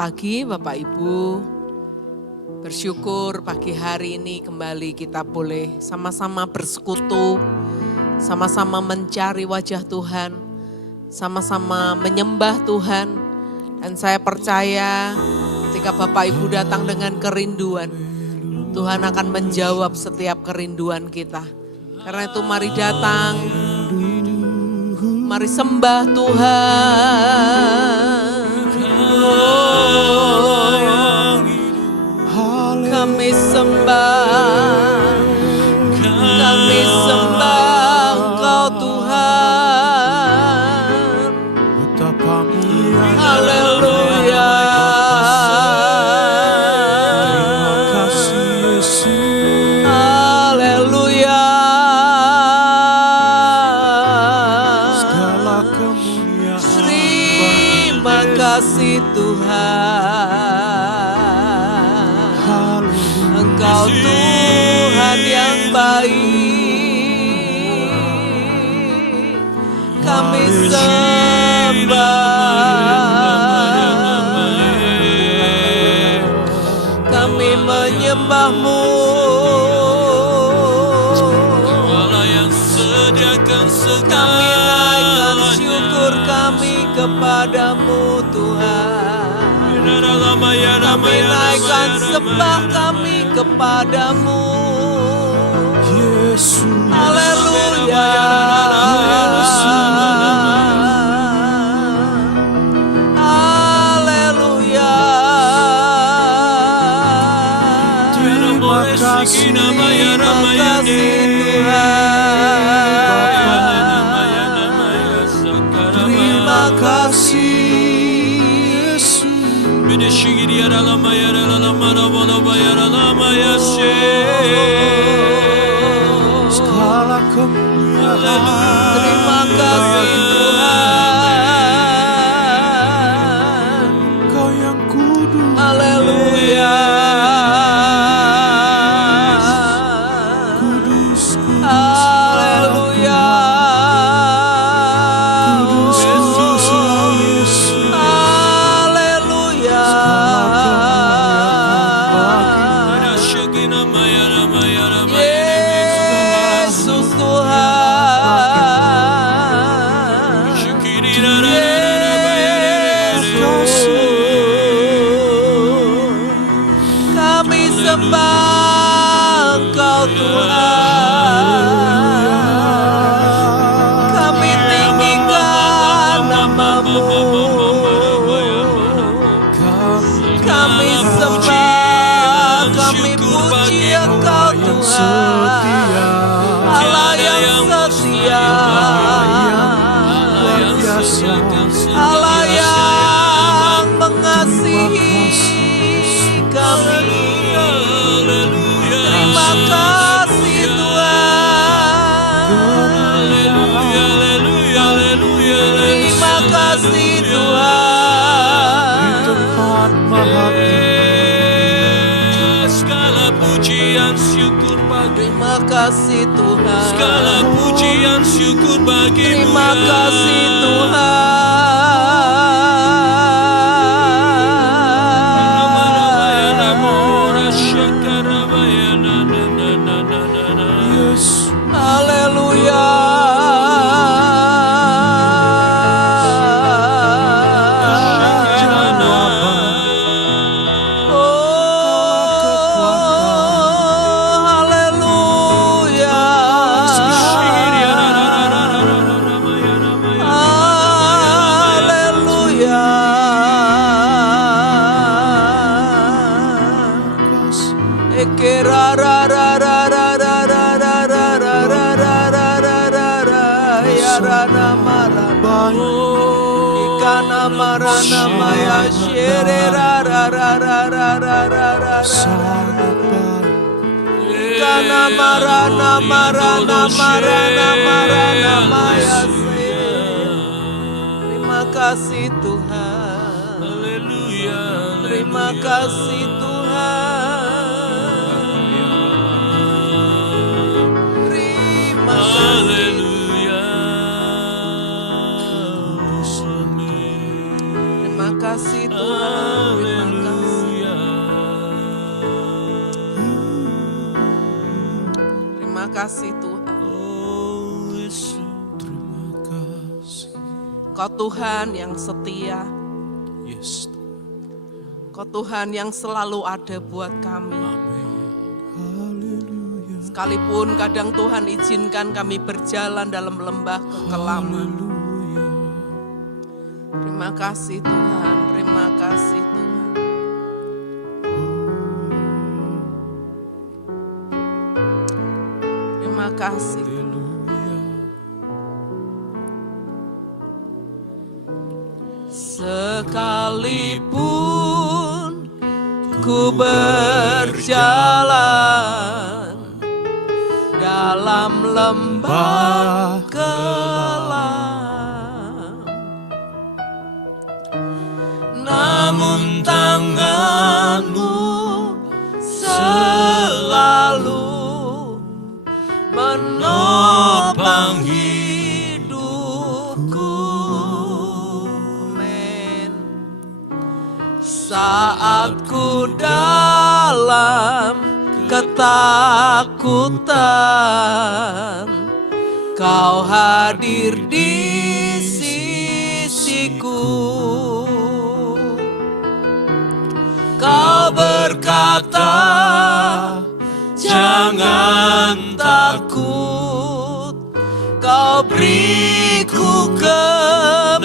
pagi Bapak Ibu, bersyukur pagi hari ini kembali kita boleh sama-sama bersekutu, sama-sama mencari wajah Tuhan, sama-sama menyembah Tuhan. Dan saya percaya ketika Bapak Ibu datang dengan kerinduan, Tuhan akan menjawab setiap kerinduan kita. Karena itu mari datang, mari sembah Tuhan. Kami sembah Engkau Tuhan. Betapa mulia, Haleluya. terima kasih Yesus. Haleluya. Segala kemuliaan Terima kasih Tuhan. Engkau Tuhan yang baik. Kami sembah, kami menyembah-Mu. Allah yang sediakan Kami naikkan segalanya. syukur kami kepadamu Tuhan. Kami naikkan sembah kami kepadamu. Yesus. Haleluya. Haleluya. Terima kasih. Terima kasih Tuhan. Terima kasih. Segala kemuliaan. Terima kasih Tuhan. Kau yang kudus. Haleluya. Kudus, kudus. Haleluya. Kuduslah Yesus. Haleluya. Yesus Tuhan. Yesus. Kami sembah Engkau Tuhan. Kami tinggikan nama-Mu. Kami sembah, kami puji Engkau Tuhan. Allah yang setia, Allah yang mengasihi kami. Terima kasih Tuhan. Terima kasih Tuhan. Tempat maha Segala pujian syukur bagi Terima kasih Tuhan. segala pujian syukur bagimu. Terima kasih Tuhan. Yesus. Haleluya. Marana maya shere ra ra ra ra ra ra ra ra Sangat baik. Kana marana marana marana marana maya se. Terima kasih Tuhan. Haleluya. Terima kasih Tuhan. Terima kasih. Haleluya. Terima Terima kasih Tuhan, terima kasih. Terima kasih Tuhan. Oh Yesus. Terima kasih. Kau Tuhan yang setia, Yes. Kau Tuhan yang selalu ada buat kami. Haleluya. Sekalipun kadang Tuhan izinkan kami berjalan dalam lembah kekelaman. Haleluya. Terima kasih Tuhan, terima kasih Tuhan. Terima kasih. Haleluya. Sekalipun ku berjalan dalam lembah kelam, namun tanganmu selalu menopang hidupku. Amin. Saat ku dalam ketakutan, Kau hadir di sisiku. Kau berkata, jangan takut, Kau beriku kemenangan.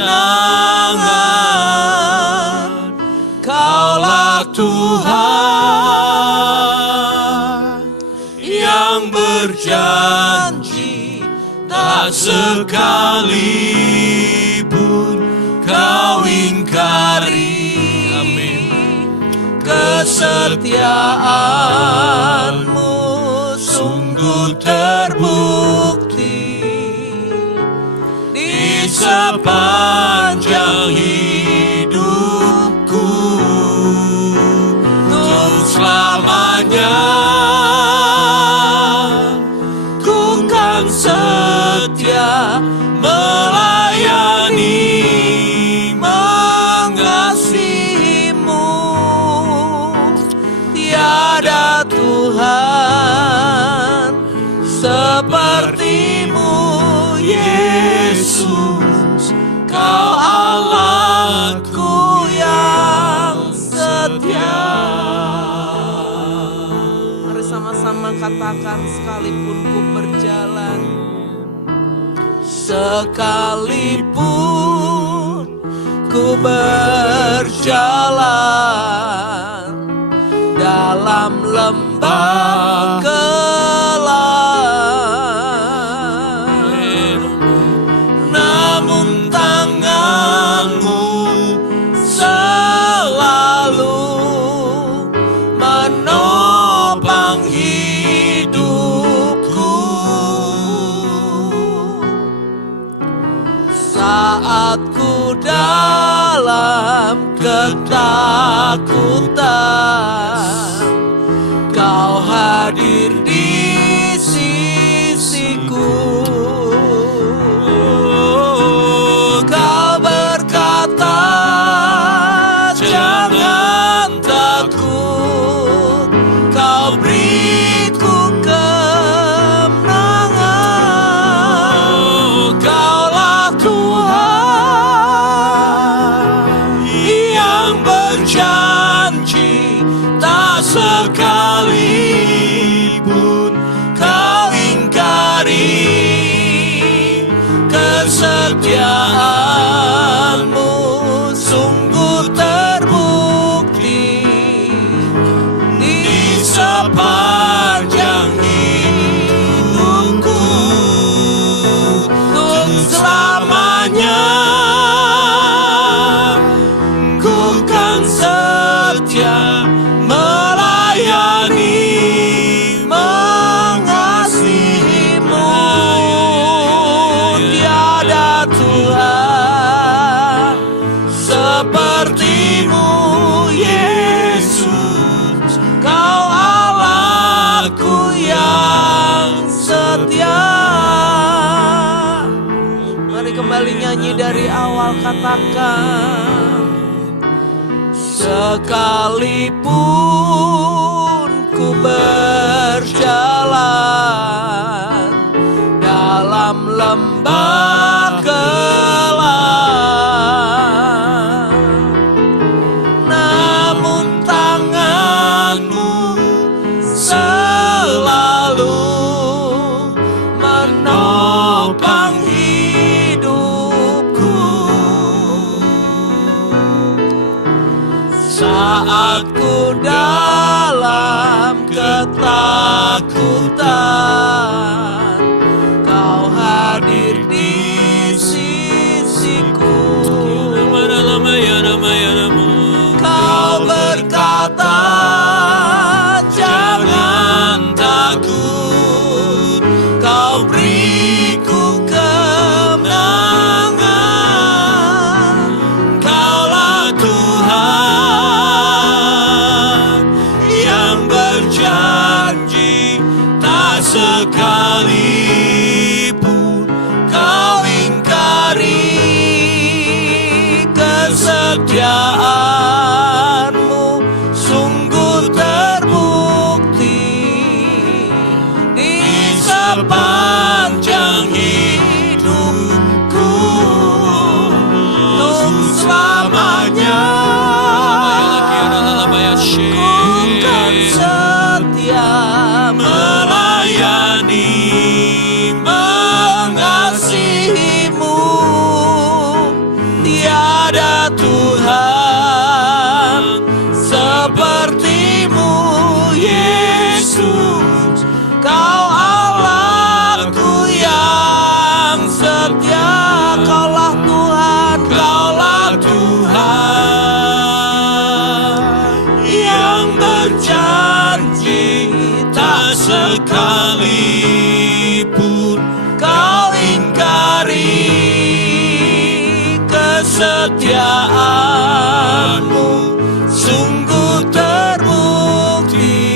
Kaulah Tuhan yang berjanji, tak sekalipun Kau ingkari. Amin. Kesetiaan-Mu sungguh terbukti di sepanjang hidupku. Untuk selamanya ku kan setia melayani, mengasihi-Mu. Tiada Tuhan seperti-Mu, Yesus. Kau Allahku yang setia. Mari sama-sama katakan, sekalipun ku berjalan, sekalipun ku berjalan dalam lembah kelam, namun tangan-Mu selalu menopang hidupku. Saat ku dalam ketakutan, Kau hadir di sisiku. Kau berkata, jangan takut, Kau beriku kemenangan. Kaulah Tuhan yang berjanji, tak sekalipun Kau ingkari. Kesetiaan-Mu sungguh terbukti di sepanjang hidupku. Untuk selamanya ku kan setia melayani, mengasihi-Mu. Tiada Tuhan seperti-Mu, Yesus. Kau Allahku yang setia. Mari kembali nyanyi dari awal, katakan, Sekalipun ku berjalan dalam lembah gelap, namun tanganmu selalu menopang hidupku. Saat ku dalam ketakutan, Kau hadir di sisiku. Kau berkata, jangan takut, Kau beriku kemenangan. Kaulah Tuhan yang berjanji, tak sekalipun Kau ingkari kesetiaanmu. Sungguh terbukti di sepanjang hidupku, untuk selamanya ku kan setia melayani, mengasihimu. Tiada Tuhan sepertimu, Yesus. Kau Allahku yang setia. Kaulah Tuhan, Kaulah Tuhan yang berjanji, tak sekalipun Kau ingkari kesetiaanmu. Sungguh terbukti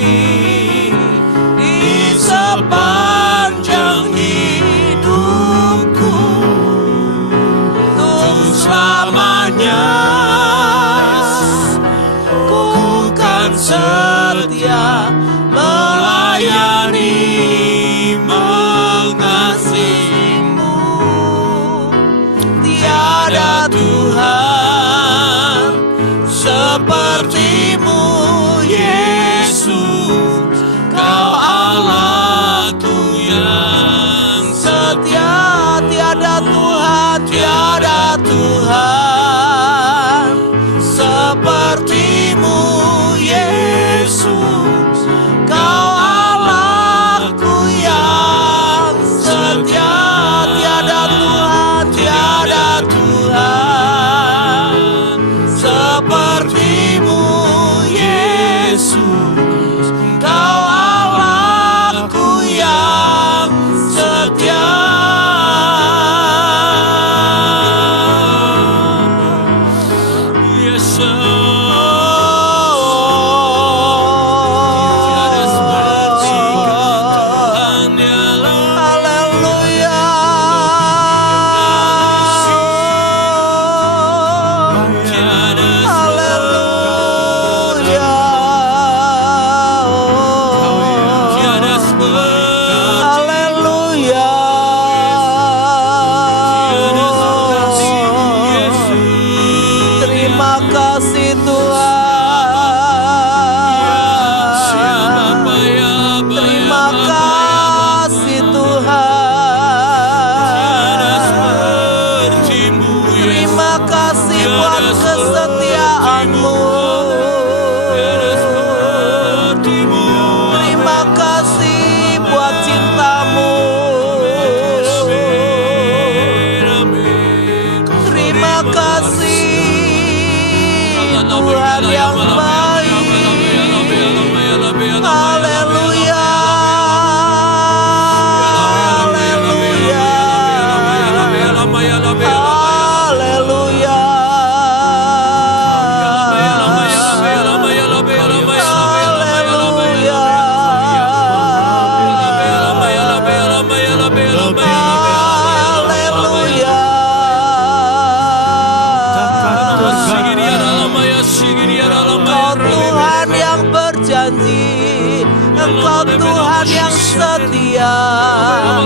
di sepanjang hidupku, untuk selamanya ku kan setia melayani, mengasihimu. Tiada Tuhan sepertimu, Yesus. Kau Allahku yang setia. Tiada Tuhan, tiada Tuhan sepertimu, Yesus. Kau Allahku yang setia. Tiada Tuhan, tiada Tuhan sepertimu, Yesus. Kau Allahku yang setia. Yes, tiada seperti Tuhan, haleluya. Tiada haleluya. Tiada seperti haleluya. Terima kasih Tuhan. Terima kasih Tuhan. Terima kasih buat kesetiaanmu. Terima kasih buat cintamu. Terima kasih Tuhan yang baik. Haleluya. Haleluya. Haleluya. Haleluya. Engkau Tuhan yang setia,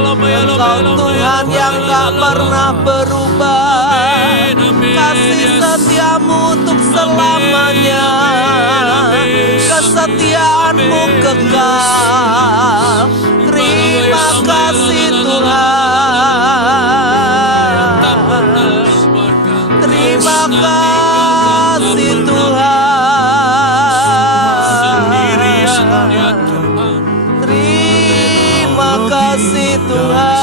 Engkau Tuhan yang gak pernah berubah. Kasih setiamu untuk selamanya, kesetiaanmu kekal. Terima kasih Tuhan, terima kasih Tuhan, terima kasih Tuhan.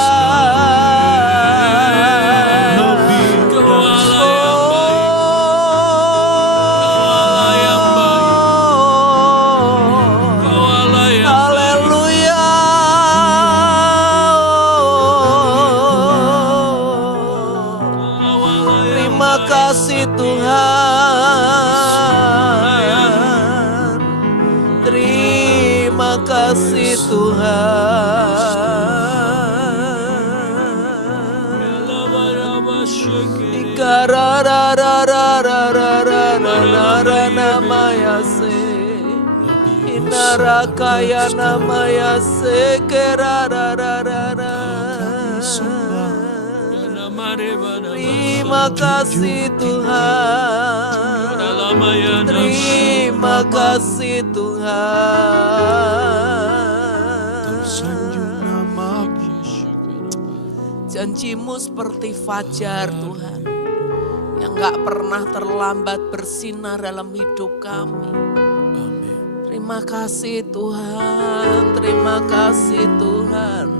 Kasih Tuhan, terima kasih Tuhan. Ikararararararararara namaya se, inarakaya namaya se kerarararara. Terima kasih Tuhan, terima kasih Tuhan. Janjimu seperti fajar Tuhan, yang gak pernah terlambat bersinar dalam hidup kami. Terima kasih Tuhan, terima kasih Tuhan.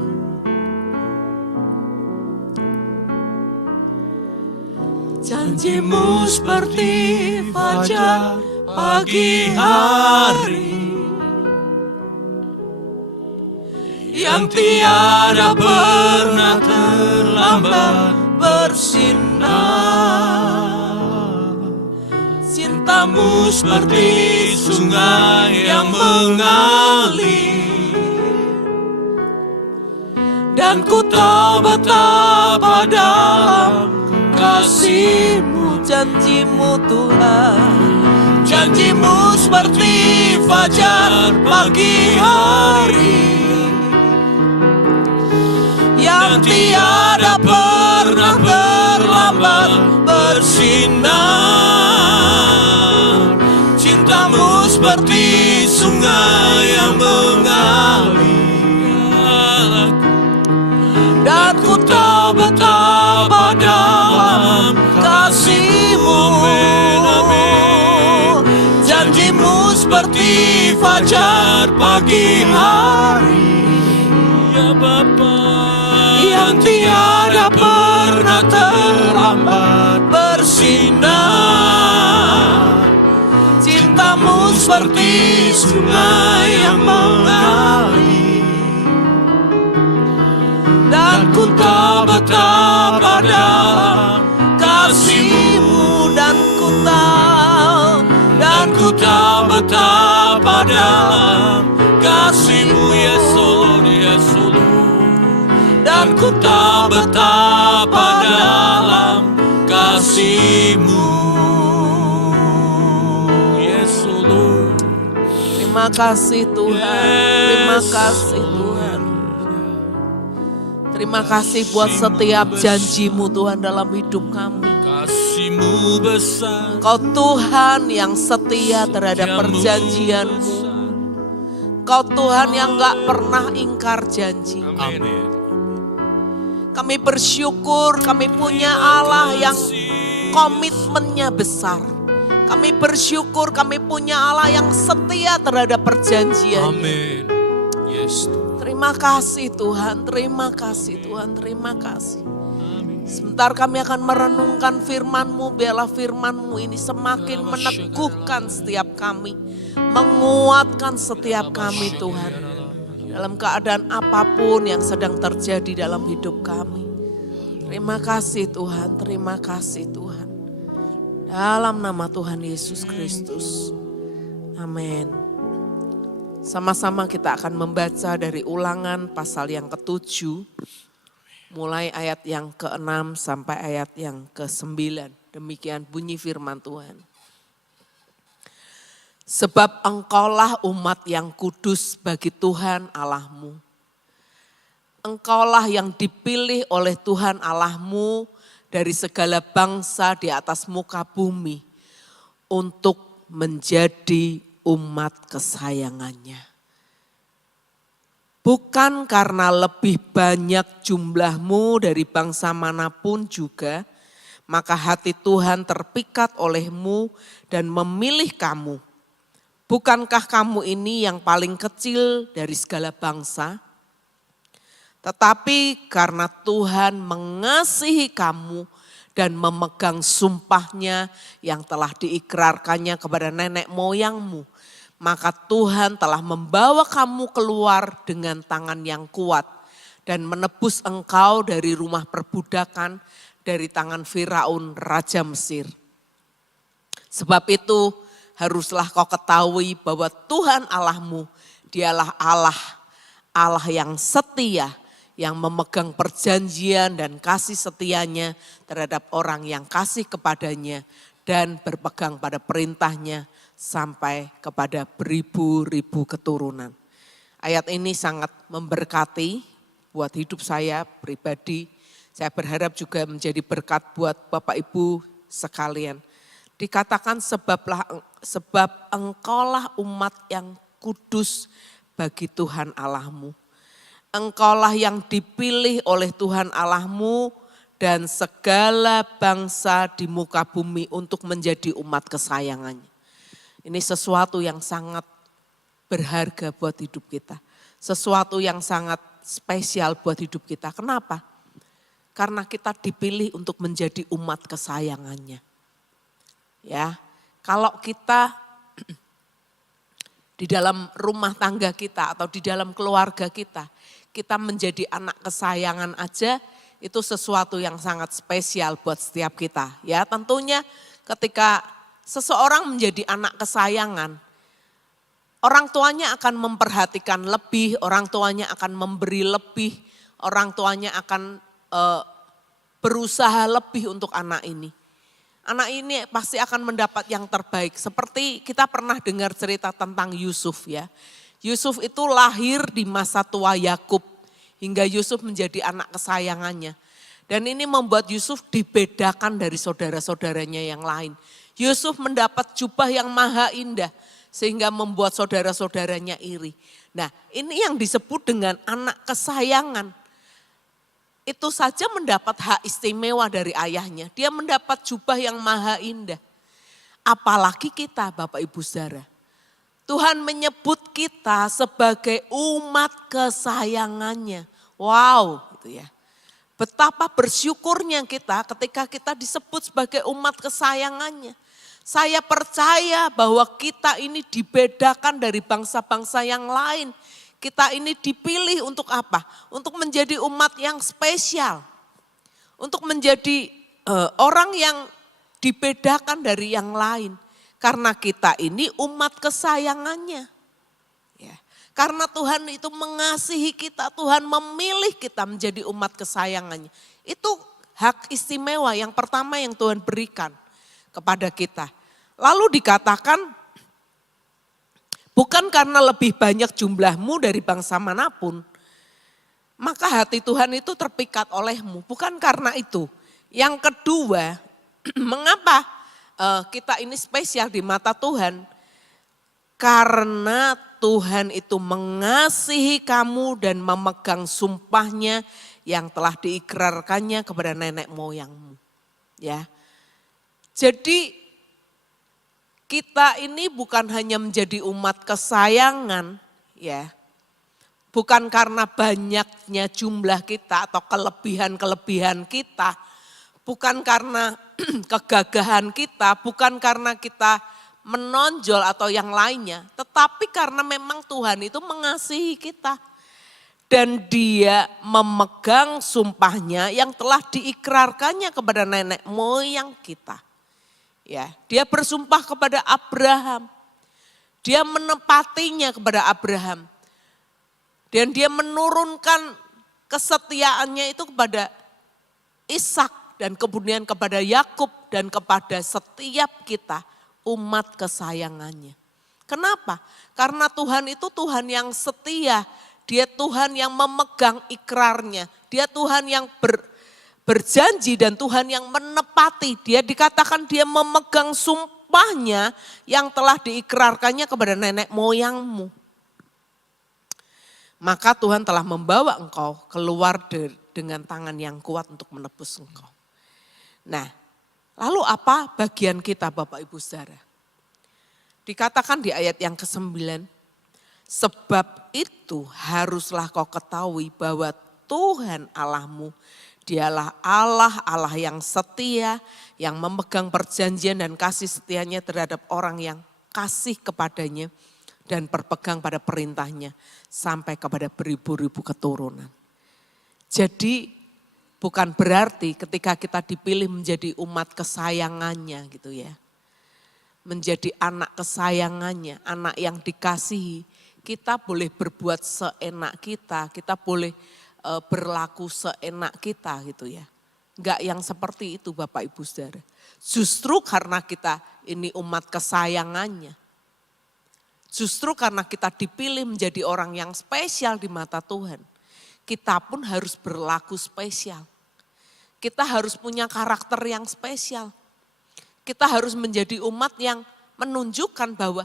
Janjimu seperti fajar pagi hari, yang tiada pernah terlambat bersinar. Cintamu seperti sungai yang mengalir, dan ku tahu betapa dalam kasih-Mu, janji-Mu Tuhan. Janji-Mu seperti fajar pagi hari, yang tiada pernah terlambat bersinar. Cinta-Mu seperti sungai yang mengalir, dan ku tahu betapa dalam kasih-Mu. Janji-Mu seperti fajar pagi hari, ya Bapa, yang tiada pernah terlambat bersinar. Cinta-Mu seperti sungai yang mengalir, dan ku tahu betapa dalam kasih-Mu, dan ku tahu betapa dalam kasih-Mu, Yesus, Yesus. Dan ku tahu betapa dalam kasih-Mu, Yesus. Terima kasih Tuhan, terima kasih Tuhan. Terima kasih buat setiap janji-Mu Tuhan dalam hidup kami. Kasih-Mu besar, Kau Tuhan yang setia terhadap perjanjian-Mu. Kau Tuhan yang gak pernah ingkar janji. amin. Kami bersyukur kami punya Allah yang komitmennya besar. Kami bersyukur kami punya Allah yang setia terhadap perjanjian. Amin. Yes, Tuhan. Terima kasih Tuhan, terima kasih Tuhan, terima kasih. Sebentar kami akan merenungkan firman-Mu, biarlah firman-Mu ini semakin meneguhkan setiap kami, menguatkan setiap kami Tuhan. Dalam keadaan apapun yang sedang terjadi dalam hidup kami. Terima kasih Tuhan, terima kasih Tuhan. Dalam nama Tuhan Yesus Kristus. Amin. Sama-sama kita akan membaca dari Ulangan pasal yang ke-7. Mulai ayat yang ke-6 sampai ayat yang ke-9. Demikian bunyi firman Tuhan. Sebab engkaulah umat yang kudus bagi Tuhan Allahmu. Engkaulah yang dipilih oleh Tuhan Allahmu dari segala bangsa di atas muka bumi untuk menjadi umat kesayangannya. Bukan karena lebih banyak jumlahmu dari bangsa manapun juga, maka hati Tuhan terpikat olehmu dan memilih kamu. Bukankah kamu ini yang paling kecil dari segala bangsa? Tetapi karena Tuhan mengasihi kamu dan memegang sumpahnya yang telah diikrarkannya kepada nenek moyangmu, maka Tuhan telah membawa kamu keluar dengan tangan yang kuat dan menebus engkau dari rumah perbudakan, dari tangan Firaun Raja Mesir. Sebab itu haruslah kau ketahui bahwa Tuhan Allahmu, dialah Allah yang setia, yang memegang perjanjian dan kasih setianya terhadap orang yang kasih kepadanya dan berpegang pada perintahnya sampai kepada beribu-ribu keturunan. Ayat ini sangat memberkati buat hidup saya pribadi. Saya berharap juga menjadi berkat buat Bapak Ibu sekalian. Dikatakan sebab engkaulah umat yang kudus bagi Tuhan Allahmu. Engkaulah yang dipilih oleh Tuhan Allahmu dan segala bangsa di muka bumi untuk menjadi umat kesayangannya. Ini sesuatu yang sangat berharga buat hidup kita. Sesuatu yang sangat spesial buat hidup kita. Kenapa? Karena kita dipilih untuk menjadi umat kesayangannya. Ya, kalau kita di dalam rumah tangga kita atau di dalam keluarga kita menjadi anak kesayangan aja, itu sesuatu yang sangat spesial buat setiap kita. Ya, tentunya ketika seseorang menjadi anak kesayangan, orang tuanya akan memperhatikan lebih, orang tuanya akan memberi lebih, orang tuanya akan berusaha lebih untuk anak ini. Anak ini pasti akan mendapat yang terbaik. Seperti kita pernah dengar cerita tentang Yusuf ya. Yusuf itu lahir di masa tua Yakub hingga Yusuf menjadi anak kesayangannya. Dan ini membuat Yusuf dibedakan dari saudara-saudaranya yang lain. Yusuf mendapat jubah yang maha indah sehingga membuat saudara-saudaranya iri. Nah, ini yang disebut dengan anak kesayangan. Itu saja mendapat hak istimewa dari ayahnya. Dia mendapat jubah yang maha indah. Apalagi kita Bapak Ibu Saudara. Tuhan menyebut kita sebagai umat kesayangannya. Wow, gitu ya. Betapa bersyukurnya kita ketika kita disebut sebagai umat kesayangannya. Saya percaya bahwa kita ini dibedakan dari bangsa-bangsa yang lain. Kita ini dipilih untuk apa? Untuk menjadi umat yang spesial. Untuk menjadi orang yang dibedakan dari yang lain. Karena kita ini umat kesayangannya. Ya. Karena Tuhan itu mengasihi kita, Tuhan memilih kita menjadi umat kesayangannya. Itu hak istimewa yang pertama yang Tuhan berikan kepada kita. Lalu dikatakan, bukan karena lebih banyak jumlahmu dari bangsa manapun, maka hati Tuhan itu terpikat olehmu. Bukan karena itu. Yang kedua, mengapa kita ini spesial di mata Tuhan? Karena Tuhan itu mengasihi kamu dan memegang sumpahnya yang telah diikrarkannya kepada nenek moyangmu. Ya, jadi kita ini bukan hanya menjadi umat kesayangan, ya. Bukan karena banyaknya jumlah kita atau kelebihan-kelebihan kita, bukan karena kegagahan kita, bukan karena kita menonjol atau yang lainnya, tetapi karena memang Tuhan itu mengasihi kita. Dan Dia memegang sumpahnya yang telah diikrarkannya kepada nenek moyang kita. Ya, Dia bersumpah kepada Abraham. Dia menepatinya kepada Abraham. Dan Dia menurunkan kesetiaannya itu kepada Ishak dan kemudian kepada Yakub dan kepada setiap kita umat kesayangannya. Kenapa? Karena Tuhan itu Tuhan yang setia. Dia Tuhan yang memegang ikrarnya. Dia Tuhan yang berjanji dan Tuhan yang menepati. Dia dikatakan dia memegang sumpahnya yang telah diikrarkannya kepada nenek moyangmu. Maka Tuhan telah membawa engkau keluar dengan tangan yang kuat untuk menebus engkau. Nah, lalu apa bagian kita Bapak Ibu Saudara? Dikatakan di ayat yang ke-9, sebab itu haruslah kau ketahui bahwa Tuhan Allahmu, dialah Allah yang setia, yang memegang perjanjian dan kasih setianya terhadap orang yang kasih kepadanya dan berpegang pada perintahnya sampai kepada beribu-ribu keturunan. Jadi bukan berarti ketika kita dipilih menjadi umat kesayangannya gitu ya. Menjadi anak kesayangannya, anak yang dikasihi, kita boleh berbuat seenak kita boleh berlaku seenak kita gitu ya. Enggak yang seperti itu Bapak Ibu Saudara. Justru karena kita ini umat kesayangannya. Justru karena kita dipilih menjadi orang yang spesial di mata Tuhan. Kita pun harus berlaku spesial. Kita harus punya karakter yang spesial. Kita harus menjadi umat yang menunjukkan bahwa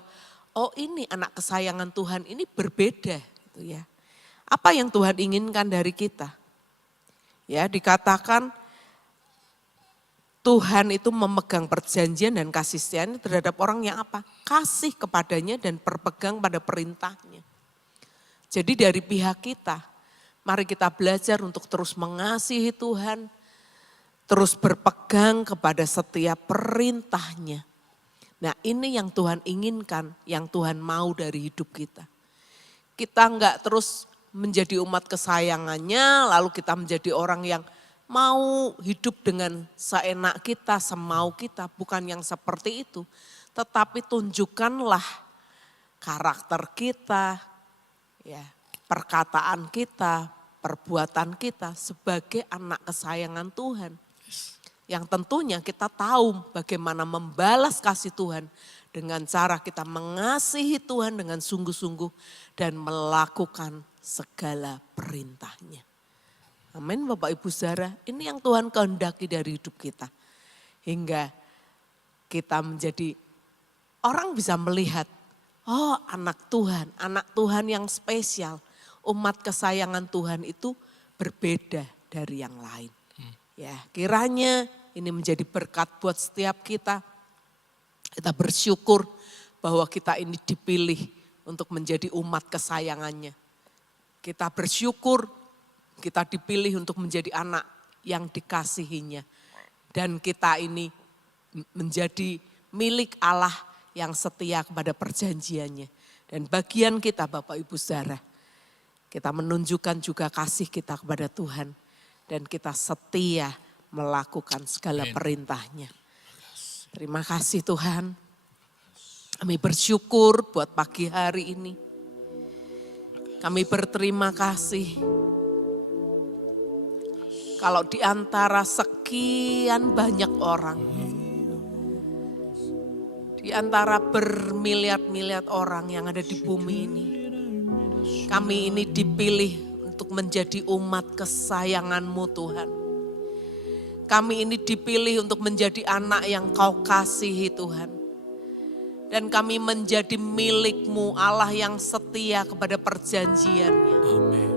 oh ini anak kesayangan Tuhan ini berbeda gitu ya. Apa yang Tuhan inginkan dari kita? Ya, dikatakan Tuhan itu memegang perjanjian dan kasih setianya terhadap orang yang apa? Kasih kepadanya dan berpegang pada perintahnya. Jadi dari pihak kita, mari kita belajar untuk terus mengasihi Tuhan, terus berpegang kepada setiap perintahnya. Nah ini yang Tuhan inginkan, yang Tuhan mau dari hidup kita. Kita enggak terus menjadi umat kesayangannya, lalu kita menjadi orang yang mau hidup dengan seenak kita, semau kita. Bukan yang seperti itu, tetapi tunjukkanlah karakter kita, ya, perkataan kita, perbuatan kita sebagai anak kesayangan Tuhan. Yang tentunya kita tahu bagaimana membalas kasih Tuhan dengan cara kita mengasihi Tuhan dengan sungguh-sungguh dan melakukan segala perintahnya. Amin Bapak Ibu Saudara, ini yang Tuhan kehendaki dari hidup kita. Hingga kita menjadi orang bisa melihat, oh anak Tuhan yang spesial. Umat kesayangan Tuhan itu berbeda dari yang lain. Ya, kiranya ini menjadi berkat buat setiap kita. Kita bersyukur bahwa kita ini dipilih untuk menjadi umat kesayangannya. Kita bersyukur kita dipilih untuk menjadi anak yang dikasihinya. Dan kita ini menjadi milik Allah yang setia kepada perjanjiannya. Dan bagian kita Bapak Ibu Saudara, kita menunjukkan juga kasih kita kepada Tuhan. Dan kita setia melakukan segala perintahnya. Terima kasih Tuhan. Kami bersyukur buat pagi hari ini. Kami berterima kasih. Kalau di antara sekian banyak orang, di antara bermiliar-miliar orang yang ada di bumi ini, kami ini dipilih untuk menjadi umat kesayangan-Mu Tuhan. Kami ini dipilih untuk menjadi anak yang Kau kasihi Tuhan. Dan kami menjadi milik-Mu Allah yang setia kepada perjanjiannya. Amin.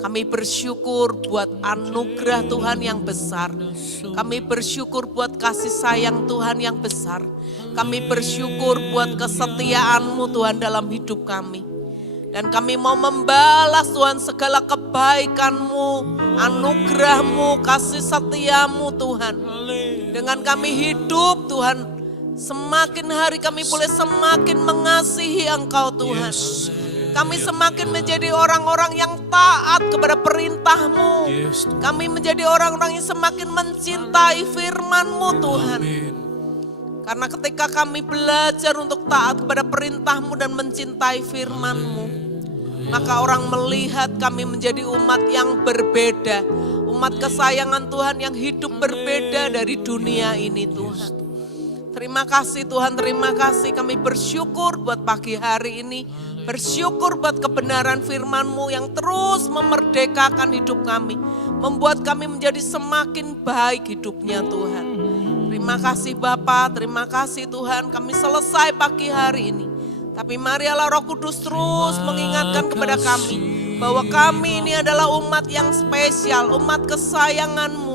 Kami bersyukur buat anugerah Tuhan yang besar. Kami bersyukur buat kasih sayang Tuhan yang besar. Kami bersyukur buat kesetiaan-Mu Tuhan dalam hidup kami. Dan kami mau membalas Tuhan segala kebaikan-Mu, anugerah-Mu, kasih setia-Mu Tuhan. Dengan kami hidup Tuhan, semakin hari kami boleh semakin mengasihi Engkau Tuhan. Kami semakin menjadi orang-orang yang taat kepada perintah-Mu. Kami menjadi orang-orang yang semakin mencintai firman-Mu Tuhan. Karena ketika kami belajar untuk taat kepada perintah-Mu dan mencintai firman-Mu, maka orang melihat kami menjadi umat yang berbeda. Umat kesayangan Tuhan yang hidup berbeda dari dunia ini Tuhan. Terima kasih Tuhan, terima kasih. Kami bersyukur buat pagi hari ini. Bersyukur buat kebenaran firman-Mu yang terus memerdekakan hidup kami. Membuat kami menjadi semakin baik hidupnya Tuhan. Terima kasih Bapa, terima kasih Tuhan. Kami selesai pagi hari ini. Tapi marilah Roh Kudus terus mengingatkan kepada kami. Bahwa kami ini adalah umat yang spesial, umat kesayangan-Mu.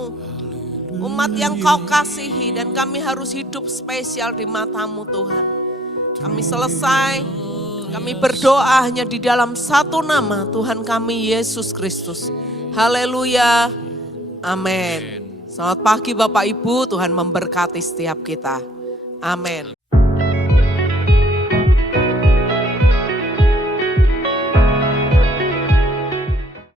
Umat yang Kau kasihi dan kami harus hidup spesial di mata-Mu Tuhan. Kami selesai, kami berdoa hanya di dalam satu nama Tuhan kami Yesus Kristus. Haleluya, amin. Selamat pagi Bapak Ibu, Tuhan memberkati setiap kita. Amin.